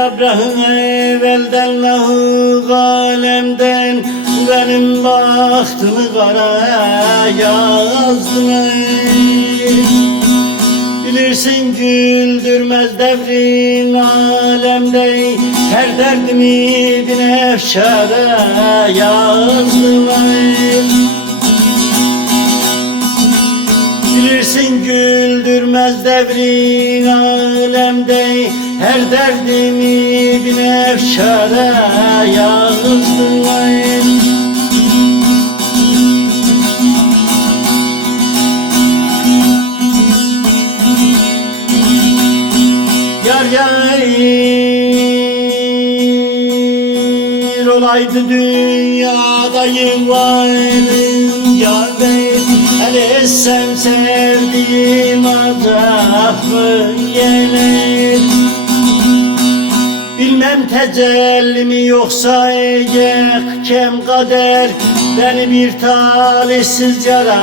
Abrahım evvelden lahu alemden benim bahtımı kara yazdılar. Bilirsin güldürmez devrin alemde her derdimi bin efşara yazdılar. Bilirsin güldürmez devrin alemde her derdimi bin efşara yazdılar. Yar yar olaydı dünyadayım varım yar bey. Hele sen sevdiğim azabın gelir. Bilmem tecelli mi yoksa kem kader beni bir talihsiz yara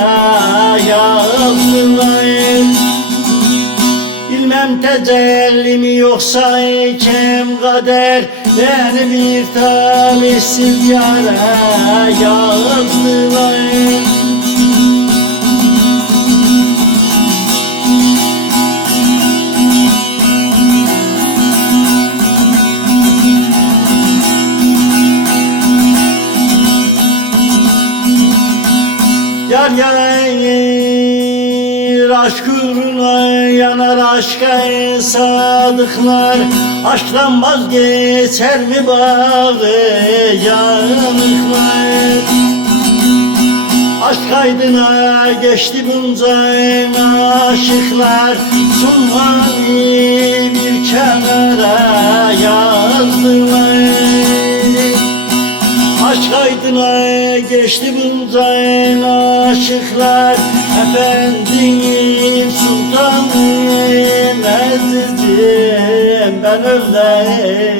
yazdılar. Bilmem tecelli mi yoksa kem kader beni bir talihsiz yara yazdılar. Yar yar aşk uğruna yanar aşka sadıklar. Aşktan vazgeçer mi bağı yanıklar. Aşk aydına geçti bunca aşıklar. Sunmayı bir kenara yazdılar. Aşk aydına geçti bunca aşıklar. Efendim sultanım azizim ben öldüm.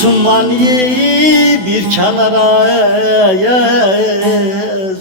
Sunmayı bir kenara yazdım.